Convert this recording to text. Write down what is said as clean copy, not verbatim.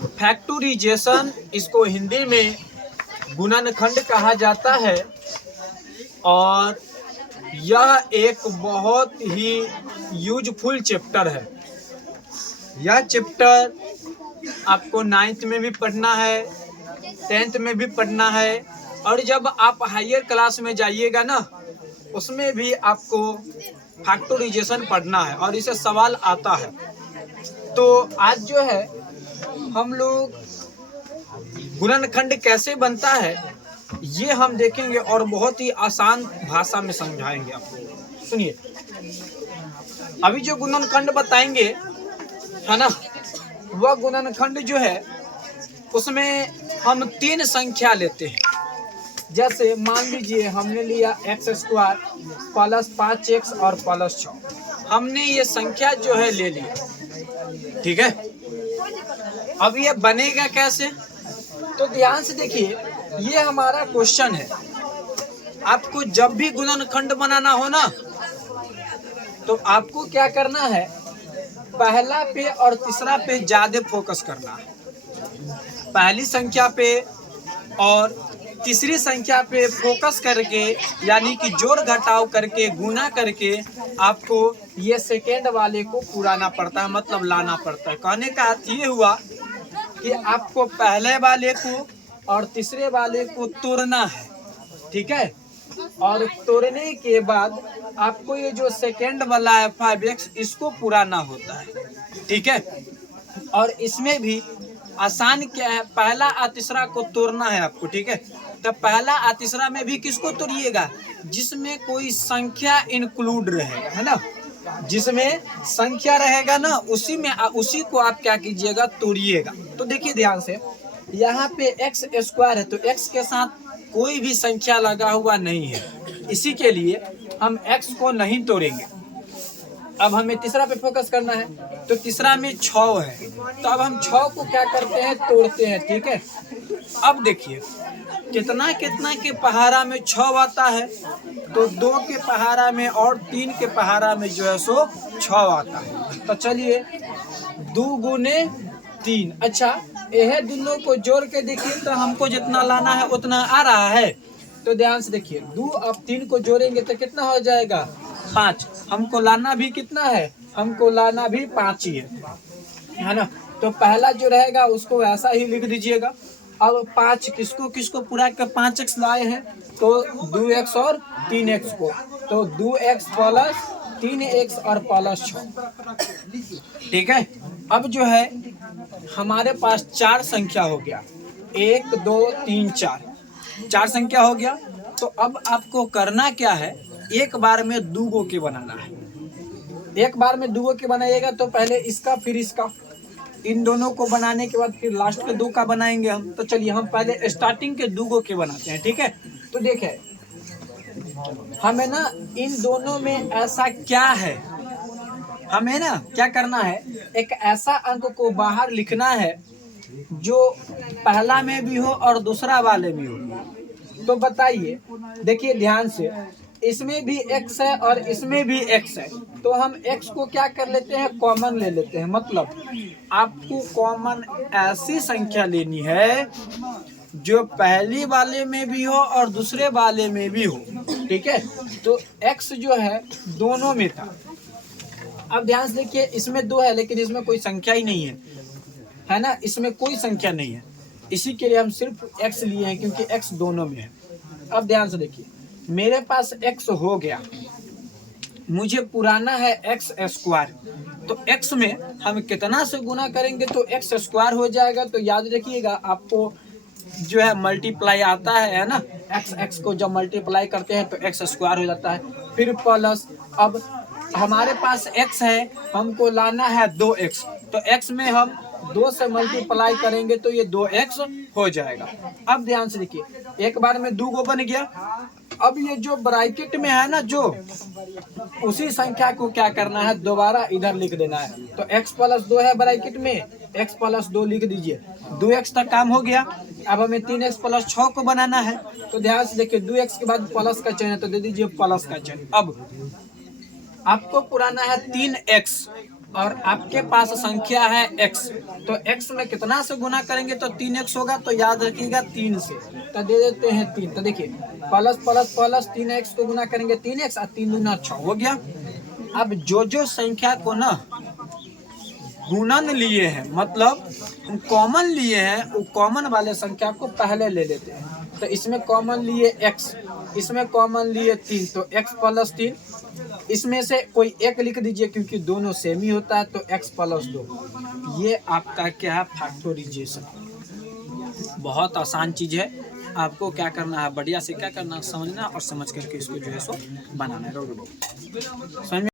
Factorisation, इसको हिंदी में गुणनखंड कहा जाता है और यह एक बहुत ही यूजफुल चैप्टर है। यह चैप्टर आपको 9th में भी पढ़ना है, 10th में भी पढ़ना है और जब आप हायर क्लास में जाइएगा ना उसमें भी आपको फैक्टोराइजेशन पढ़ना है और इससे सवाल आता है। तो आज जो है हम लोग गुणनखंड कैसे बनता है ये हम देखेंगे और बहुत ही आसान भाषा में समझाएंगे आपको। सुनिए, अभी जो गुणनखंड बताएंगे है ना, वह गुणनखंड जो है उसमें हम 3 संख्या लेते हैं। जैसे मान लीजिए हमने लिया x² प्लस 5x और प्लस 6, हमने ये संख्या जो है ले लिया, ठीक है। अब ये बनेगा कैसे, तो ध्यान से देखिए, ये हमारा क्वेश्चन है। आपको जब भी गुणनखंड बनाना हो ना तो आपको क्या करना है, पहला पे और तीसरा पे ज्यादा फोकस करना है। पहली संख्या पे और तीसरी संख्या पे फोकस करके, यानी कि जोड़ घटाव करके, गुना करके आपको ये सेकेंड वाले को पुराना पड़ता है, मतलब लाना पड़ता है। कहने का अर्थ ये हुआ कि आपको पहले वाले को और तीसरे वाले को तोड़ना है, ठीक है। और तोड़ने के बाद आपको ये जो सेकेंड वाला है 5x, इसको पुराना होता है, ठीक है। और इसमें भी आसान क्या है, पहला और तीसरा को तोड़ना है आपको, ठीक है। तो पहला और तीसरा में भी किसको तोड़िएगा, जिसमें कोई संख्या इंक्लूड रहेगा, है ना। जिसमें संख्या रहेगा ना उसी को आप क्या कीजिएगा, तोड़िएगा। तो देखिए ध्यान से, यहाँ पे x² है तो x के साथ कोई भी संख्या लगा हुआ नहीं है, इसी के लिए हम x को नहीं तोड़ेंगे। अब हमें तीसरा पे फोकस करना है, तो तीसरा में 6 है, तो अब हम 6 को क्या करते हैं, तोड़ते हैं, ठीक है। अब देखिए कितना कितना के पहाड़ा में 6 आता है, तो 2 के पहाड़ा में और 3 के पहाड़ा में जो है सो 6 आता है। तो चलिए 2 गुने 3, अच्छा यह दोनों को जोड़ के देखिए तो हमको जितना लाना है उतना आ रहा है। तो ध्यान से देखिए, 2 और 3 को जोड़ेंगे तो कितना हो जाएगा, 5। हमको लाना भी कितना है, हमको लाना भी 5 ही है ना। तो पहला जो रहेगा उसको ऐसा ही लिख दीजिएगा। अब 5 किसको किसको पूरा कर 5x लाए हैं, तो 2x और 3x को, तो 2x प्लस 3x और प्लस 6, ठीक है। अब जो है हमारे पास 4 संख्या हो गया, 1 2 3 4 संख्या हो गया। तो अब आपको करना क्या है, एक बार में 2 गो के बनाना है। एक बार में 2 गो के बनाइएगा तो पहले इसका फिर इसका, इन दोनों को बनाने के बाद फिर लास्ट के 2 का बनाएंगे हम। तो चलिए हम पहले स्टार्टिंग के 2 गो के बनाते हैं, ठीक है। तो देखिए हमें ना इन दोनों में ऐसा क्या है, हमें ना क्या करना है, एक ऐसा अंक को बाहर लिखना है जो पहला में भी हो और दूसरा वाले में हो। तो बताइए, देखिए ध्यान से, इसमें भी x है और इसमें भी x है, तो हम x को क्या कर लेते हैं, कॉमन ले लेते हैं। मतलब आपको कॉमन ऐसी संख्या लेनी है जो पहली वाले में भी हो और दूसरे वाले में भी हो, ठीक है। तो x जो है दोनों में था। अब ध्यान से देखिए, इसमें 2 है लेकिन इसमें कोई संख्या ही नहीं है ना, इसमें कोई संख्या नहीं है, इसी के लिए हम सिर्फ x लिए हैं क्योंकि x दोनों में है। अब ध्यान से देखिए, मेरे पास x हो गया, मुझे पुराना है x², तो x में हम कितना से गुना करेंगे तो x² हो जाएगा। तो याद रखिएगा, आपको जो है मल्टीप्लाई आता है ना, x को जब मल्टीप्लाई करते हैं तो x² हो जाता है, फिर प्लस। अब हमारे पास x है, हमको लाना है 2x, तो x में हम 2 से मल्टीप्लाई करेंगे तो ये 2x हो जाएगा। अब ध्यान से देखिए, एक बार में 2 गो बन गया। अब ये जो ब्रैकेट में है ना, जो उसी संख्या को क्या करना है, दोबारा इधर लिख देना है। तो x प्लस 2 है ब्रैकेट में, x प्लस 2 लिख दीजिए, 2x तक काम हो गया। अब हमें 3x प्लस 6 को बनाना है, तो ध्यान से देखिए 2x के बाद प्लस का चिन्ह है तो दे दीजिए प्लस का चिन्ह। अब आपको पुराना है 3x, और आपके पास संख्या है x, तो x में कितना से गुना करेंगे तो 3x होगा, तो याद रखिएगा 3 से, तो दे देते हैं 3। तो देखिए प्लस प्लस प्लस 3x को गुना करेंगे 3x और 3 दूना 6 हो गया। अब जो संख्या को ना गुणन लिए हैं, मतलब कॉमन लिए हैं, वो कॉमन वाले संख्या को पहले ले लेते हैं। तो इसमें कॉमन लिए x, इसमें कॉमन लिए 3, तो x प्लस 3, इसमें से कोई एक लिख दीजिए क्योंकि दोनों सेम ही होता है, तो x प्लस 2। ये आपका क्या है, फैक्टोराइजेशन। बहुत आसान चीज है, आपको क्या करना है, बढ़िया से क्या करना, समझना और समझ करके इसको जो है सो बनाना है। समझ में